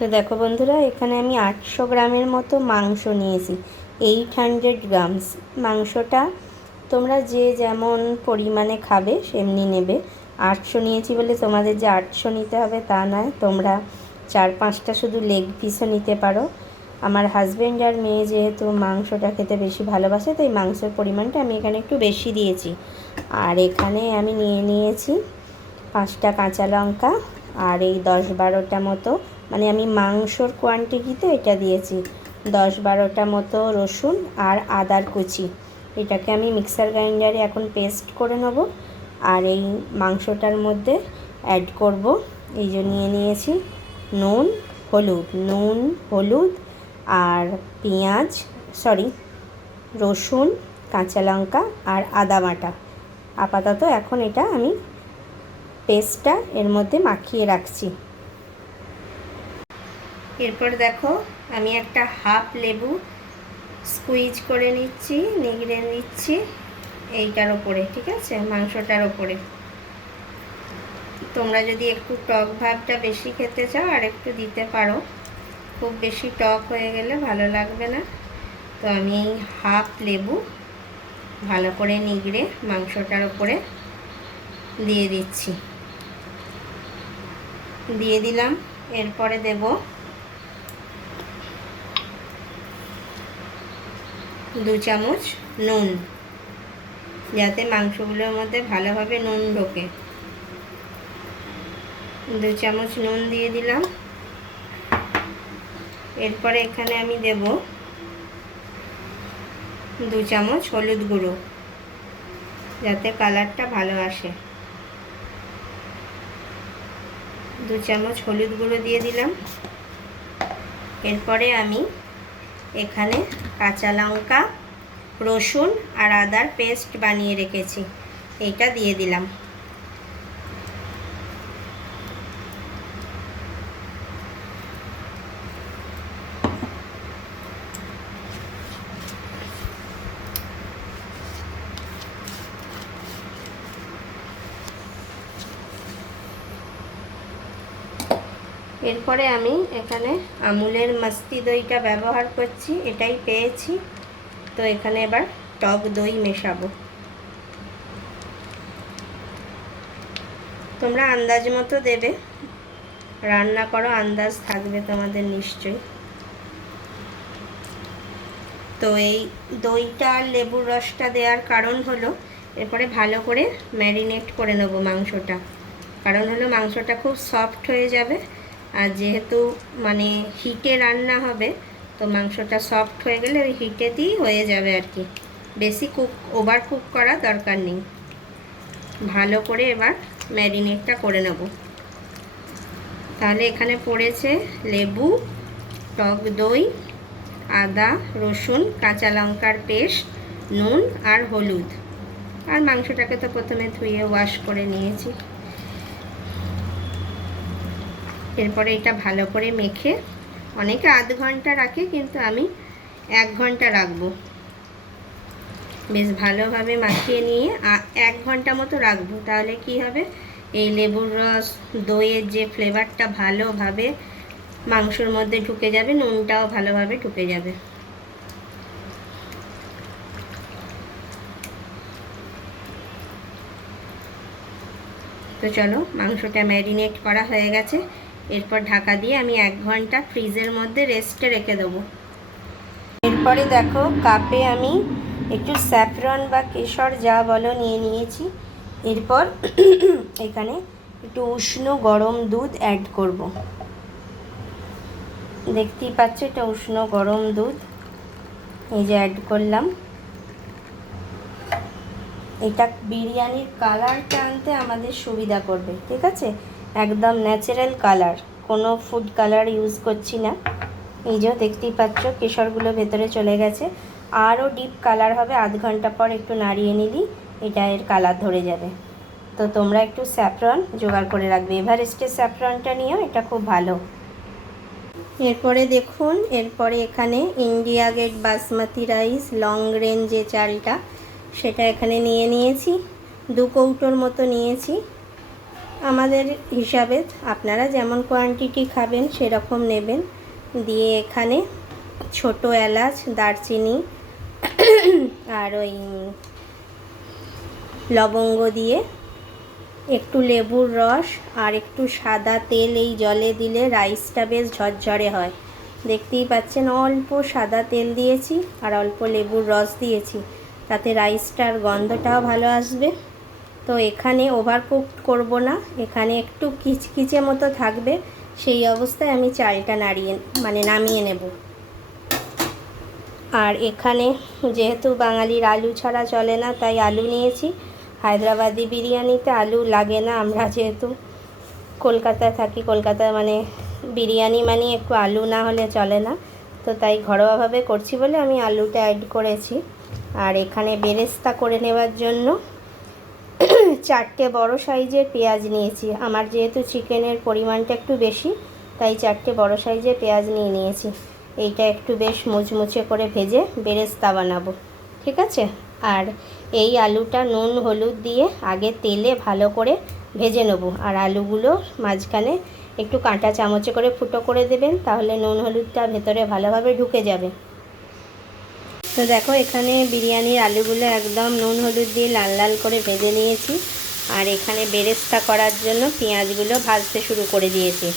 তো দেখো বন্ধুরা, এখানে আমি 800 গ্রামের মতো মাংস নিয়েছি। 800 গ্রামস মাংসটা তোমরা যে যেমন পরিমাণে খাবে সেমনি নেবে। 800 নিয়েছি বলে তোমাদের যে 800 নিতে হবে তা নয়, তোমরা 4-5টা শুধু লেগ পিসও নিতে পারো। আমার হাজব্যান্ড আর মেয়ে যেহেতু মাংসটা খেতে বেশি ভালোবাসে, তাই মাংসের পরিমাণটা আমি এখানে একটু বেশি দিয়েছি। আর এখানে আমি নিয়েছি 5টা কাঁচা লঙ্কা আর এই 10-12টা মতো, মানে আমি মাংসর কোয়ান্টিটিতে এটা দিয়েছি, 10-12টা মতো রসুন আর আদার কুচি। এটাকে আমি মিক্সার গ্রাইন্ডারে এখন পেস্ট করে নেব আর এই মাংসটার মধ্যে অ্যাড করব। এই যে নিয়েছি নুন হলুদ আর পেঁয়াজ, রসুন, কাঁচা লঙ্কা আর আদা বাটা। আপাতত এখন এটা আমি পেস্টটা এর মধ্যে মাখিয়ে রাখছি। এরপর দেখো, আমি একটা হাফ লেবু স্কুইজ করে নিগড়ে নিচ্ছি এইটার ওপরে, ঠিক আছে, মাংসটার ওপরে। তোমরা যদি একটু টক ভাবটা বেশি খেতে চাও আর একটু দিতে পারো, খুব বেশি টক হয়ে গেলে ভালো লাগবে না। তো আমি এই হাফ লেবু ভালো করে নিগড়ে মাংসটার ওপরে দিয়ে দিলাম। এরপরে দেব 2 চামচ নুন, যাতে মাংসগুলোর মধ্যে ভালোভাবে নুন ঢোকে। 2 চামচ নুন দিয়ে দিলাম। এরপরে এখানে আমি দেব 2 চামচ হলুদ গুঁড়ো, যাতে কালারটা ভালো আসে। 2 চামচ হলুদ গুঁড়ো দিয়ে দিলাম। এরপরে আমি এখানে কাঁচা লঙ্কা, রসুন আর আদার পেস্ট বানিয়ে রেখেছি, এইটা দিয়ে দিলাম। এরপরে আমি এখানে আমুলের মাস্তি দইটা ব্যবহার করছি, এটাই পেয়েছি। তো এখানে এবার টক দই মেশাবো। তোমরা আন্দাজ মতো দেবে, রান্না করো আন্দাজ থাকবে তোমাদের নিশ্চয়ই। তো এই দইটা আর লেবুর রসটা দেওয়ার কারণ হলো এরপরে ভালো করে ম্যারিনেট করে নেবো মাংসটা। কারণ হলো মাংসটা খুব সফট হয়ে যাবে, আর যেহেতু মানে হিটে রান্না হবে, তো মাংসটা সফট হয়ে গেলে ওই হিটেতেই হয়ে যাবে আর কি, বেশি ওভার কুক করার দরকার নেই। ভালো করে এবার ম্যারিনেটটা করে নেব। তাহলে এখানে পড়েছে লেবু, টক দই, আদা, রসুন, কাঁচা লঙ্কার পেস্ট, নুন আর হলুদ। আর মাংসটাকে তো প্রথমে ধুয়ে ওয়াশ করে নিয়েছি। এরপরে এটা ভালো করে মেখে, অনেকে আধ ঘন্টা রাখে, কিন্তু আমি 1 ঘন্টা রাখবো। বেশ ভালোভাবে মাখিয়ে নিয়ে 1 ঘন্টা মতো রাখবো। তাহলে কি হবে, এই লেবুর রস, দইয়ের যে ফ্লেভারটা ভালোভাবে মাংসর মধ্যে ঢুকে যাবে, নুনটাও ভালোভাবে ঢুকে যাবে। তো চলো, মাংসটা ম্যারিনেট করা হয়ে গেছে। এরপর ঢাকা দিয়ে আমি 1 ঘন্টা ফ্রিজের মধ্যে রেস্টে রেখে দেবো। এরপরে দেখো, কাপে আমি একটু স্যাফরন বা কেশর যা বলো নিয়েছি। এরপর এখানে একটু উষ্ণ গরম দুধ অ্যাড করব। দেখতেই পাচ্ছ, এটা উষ্ণ গরম দুধ, এই যে অ্যাড করলাম। এটা বিরিয়ানির কালারটা আনতে আমাদের সুবিধা করবে, ঠিক আছে, একদম ন্যাচারাল কালার, কোনো ফুড কালার ইউজ করছি না। এই যে দেখতেই পাচ্ছ, কেশরগুলো ভেতরে চলে গেছে। আরও ডিপ কালার হবে, আধ ঘন্টা পর একটু নাড়িয়ে নিলেই এটা এর কালার ধরে যাবে। তো তোমরা একটু স্যাফরন জোগাড় করে রাখবে, এভারেস্টের স্যাফরনটা নিও, এটা খুব ভালো। এরপরে দেখুন, এরপরে এখানে India Gate basmati rice long range যে চালটা, সেটা এখানে নিয়েছি 2 কৌটোর মতো নিয়েছি। আমাদের হিসাবে আপনারা যেমন কোয়ান্টিটি খাবেন সেরকম নেবেন। দিয়ে এখানে ছোট এলাচ, দারচিনি আর ওই লবঙ্গ দিয়ে একটু লেবুর রস আর একটু সাদা তেল এই জলে দিলে রাইসটা বেশ ঝরঝরে হয়। দেখতেই পাচ্ছেন অল্প সাদা তেল দিয়েছি আর অল্প লেবুর রস দিয়েছি, তাতে রাইসটার গন্ধটাও ভালো আসবে। তো এখানে ওভারকুক করব না, এখানে একটু কিচকিচে মতো থাকবে, সেই অবস্থায় আমি চালটা নামিয়ে নেব। আর এখানে যেহেতু বাঙালির আলু ছাড়া চলে না, তাই আলু নিয়েছি। হায়দ্রাবাদি বিরিয়ানিতে আলু লাগে না, আমরা যেহেতু কলকাতায় থাকি, কলকাতায় বিরিয়ানি একটু আলু না হলে চলে না, তো তাই ঘরোয়াভাবে করছি বলে আমি আলুটা অ্যাড করেছি। আর এখানে বেরেস্তা করে নেওয়ার জন্য 4টে বড় সাইজের পেঁয়াজ নিয়েছি। আমার যেহেতু চিকেনের পরিমাণটা একটু বেশি, তাই 4টে বড় সাইজের পেঁয়াজ নিয়েছি। এইটা একটু বেশ মুচমুচে করে ভেজে বেরেস্তা বানাবো, ঠিক আছে। আর এই আলুটা নুন হলুদ দিয়ে আগে তেলে ভালো করে ভেজে নেব। আর আলুগুলো মাঝখানে একটু কাঁটা চামচে করে ফুটো করে দেবেন, তাহলে নুন হলুদটা ভেতরে ভালোভাবে ঢুকে যাবে। তো দেখো এখানে বিরিয়ানির আলুগুলো একদম নুন হলুদ দিয়ে লাল লাল করে ভেজে নিয়েছি। আর এখানে বেরেস্তা করার জন্য পেঁয়াজগুলো ভাজতে শুরু করে দিয়েছি।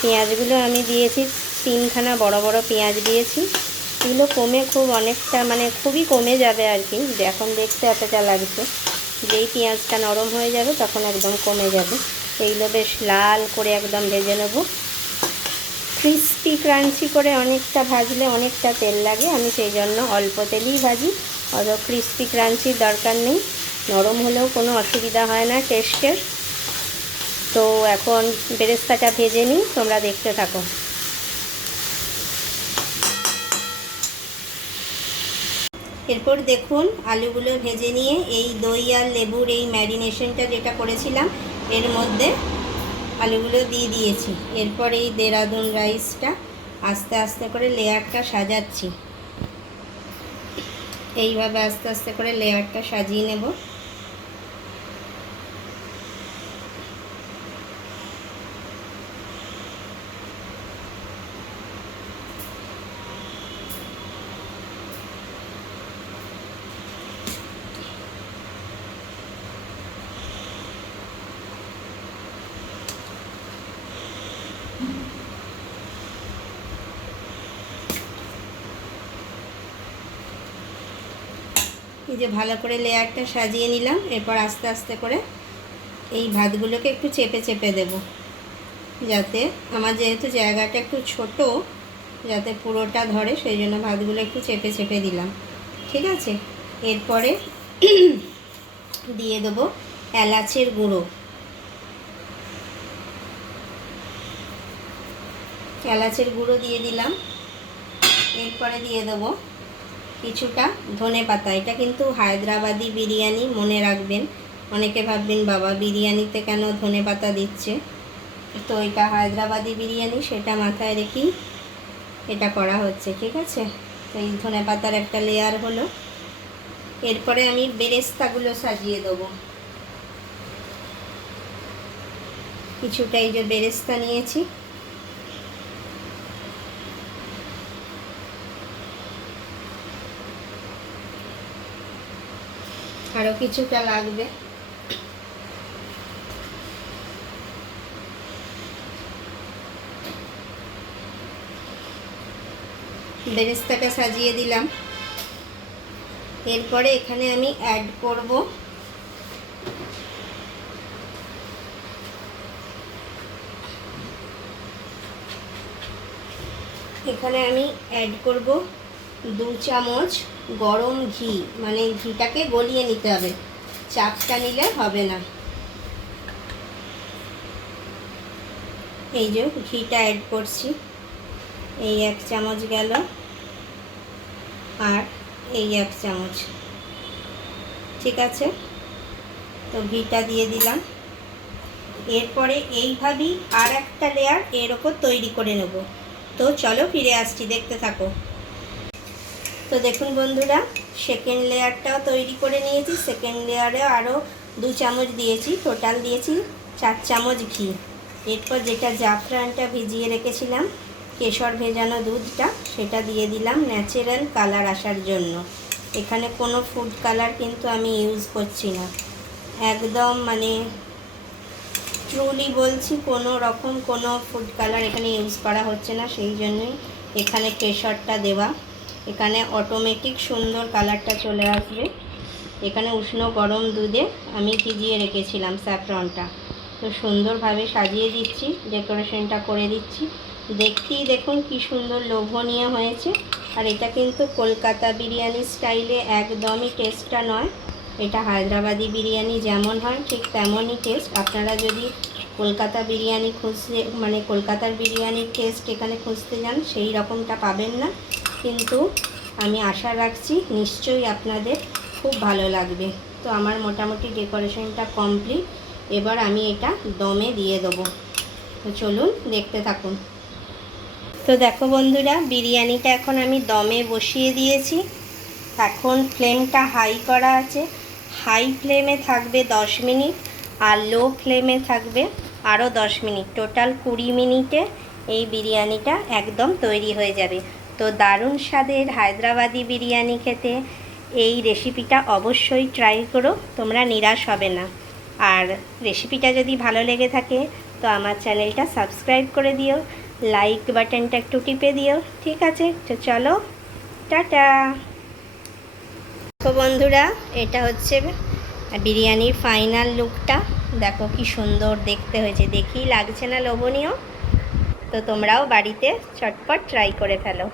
পেঁয়াজগুলো আমি দিয়েছি 3খানা বড় বড় পেঁয়াজ দিয়েছি। এগুলো কমে অনেকটা খুবই কমে যাবে আর কি, এখন দেখতে এতটা লাগছে, যেই পেঁয়াজটা নরম হয়ে যাবে তখন একদম কমে যাবে। এইগুলো বেশ লাল করে একদম ভেজে নেব। ক্রিস্পি ক্রাঞ্চি করে অনেকটা ভাজলে অনেকটা তেল লাগে, আমি সেই জন্য অল্প তেলেই ভাজি, অত ক্রিস্পি ক্রাঞ্চির দরকার নেই। নরম হলেও কোনো অসুবিধা হয় না টেস্টের। তো এখন বেরেস্তাটা ভেজে নিই, তোমরা দেখতে থাকো। এরপর দেখুন আলুগুলো ভেজে নিয়ে এই দই আর লেবুর এই ম্যারিনেশনটা যেটা করেছিলাম এর মধ্যে আলুগুলো দিয়ে দিয়েছি। এরপর এই দেরাদুন রাইসটা আস্তে আস্তে করে লেয়ারটা সাজাচ্ছি। এইভাবে আস্তে আস্তে করে লেয়ারটা সাজিয়ে নেব। এই যে ভালো করে লেয়ারটা সাজিয়ে নিলাম। এরপর আস্তে আস্তে করে এই ভাতগুলোকে একটু চেপে চেপে দেব, যাতে আমার যেহেতু জায়গাটা একটু ছোট, যাতে পুরোটা ধরে, সেই জন্য ভাতগুলো একটু চেপে চেপে দিলাম, ঠিক আছে। এরপরে দিয়ে দেবো এলাচের গুঁড়ো। এলাচের গুঁড়ো দিয়ে দিলাম। এরপরে দিয়ে দেবো কিছুটা ধনেপাতা। এটা কিন্তু হায়দ্রাবাদি বিরিয়ানি, মনে রাখবেন। অনেকে ভাববেন বাবা বিরিয়ানিতে কেন ধনেপাতা দিচ্ছে, তো এটা হায়দ্রাবাদি বিরিয়ানি, সেটা মাথায় রেখেই এটা করা হচ্ছে, ঠিক আছে। তো এই ধনেপাতার একটা লেয়ার হলো। এরপরে আমি বেরেস্তাগুলো সাজিয়ে দেবো। কিছুটা এই যে বেরেস্তা নিয়েছি, আরও কিছুটা লাগবে। বেরেস্তাটা সাজিয়ে দিলাম। এরপরে এখানে আমি অ্যাড করব করব 2 চামচ গরম ঘি, ঘিটাকে গলিয়ে নিতে হবে, চাপটা নিলে হবে না। এই যে ঘিটা অ্যাড করছি, এই 1 চামচ গেল, আর এই 1 চামচ, ঠিক আছে। তো ঘিটা দিয়ে দিলাম। এরপরে এইভাবেই আর একটা লেয়ার এর ওপর তৈরি করে নেব। তো চলো ফিরে আসছি, দেখতে থাকো। তো দেখুন বন্ধুরা, সেকেন্ড লেয়ারটাও তৈরি করে নিয়েছি। সেকেন্ড লেয়ারে আরও 2 চামচ দিয়েছি, টোটাল দিয়েছি 4 চামচ ঘি, এরপর যেটা জাফরানটা ভিজিয়ে রেখেছিলাম, কেশর ভেজানো দুধটা, সেটা দিয়ে দিলাম ন্যাচারাল কালার আসার জন্য। এখানে কোনো ফুড কালার কিন্তু আমি ইউজ করছি না, একদম মানে ট্রুলি বলছি, কোনো রকম কোনো ফুড কালার এখানে ইউজ করা হচ্ছে না, সেই জন্যই এখানে কেশরটা দেওয়া। এখানে অটোমেটিক সুন্দর কালারটা চলে আসবে। এখানে উষ্ণ গরম দুধে আমি ভিজিয়ে রেখেছিলাম স্যাফরনটা, তো সুন্দরভাবে সাজিয়ে দিচ্ছি, ডেকোরেশনটা করে দিচ্ছি। দেখতেই দেখুন কি সুন্দর লোভনীয় হয়েছে। আর এটা কিন্তু কলকাতা বিরিয়ানি স্টাইলে একদমই টেস্টটা নয়, এটা হায়দ্রাবাদি বিরিয়ানি যেমন হয় ঠিক তেমনই টেস্ট। আপনারা যদি কলকাতা বিরিয়ানি খুঁজতে মানে কলকাতার বিরিয়ানির টেস্ট এখানে খুঁজতে যান, সেই রকমটা পাবেন না, কিন্তু আমি আশা রাখছি নিশ্চয়ই আপনাদের খুব ভালো লাগবে। তো আমার মোটামুটি ডেকোরেশনটা কমপ্লিট, এবার আমি এটা দমে দিয়ে দেবো। তো চলুন দেখতে থাকুন। তো দেখো বন্ধুরা, বিরিয়ানিটা এখন আমি দমে বসিয়ে দিয়েছি। এখন ফ্লেমটা হাই করা আছে, হাই ফ্লেমে থাকবে 10 মিনিট, আর লো ফ্লেমে থাকবে আরও 10 মিনিট। টোটাল 20 মিনিটে এই বিরিয়ানিটা একদম তৈরি হয়ে যাবে। তো দারুণ স্বাদের হায়দ্রাবাদি বিরিয়ানি খেতে এই রেসিপিটা অবশ্যই ট্রাই করো, তোমরা নিরাশ হবে না। আর রেসিপিটা যদি ভালো লেগে থাকে তো আমার চ্যানেলটা সাবস্ক্রাইব করে দিও, লাইক বাটনটা একটু টিপে দিও, ঠিক আছে? তো চলো, টাটা। তো বন্ধুরা, এটা হচ্ছে বিরিয়ানির ফাইনাল লুকটা। দেখো কি সুন্দর দেখতে হয়েছে, দেখেই লাগছে না লোভনীয়? তো তোমরাও বাড়িতে চটপট ট্রাই করে ফেলো।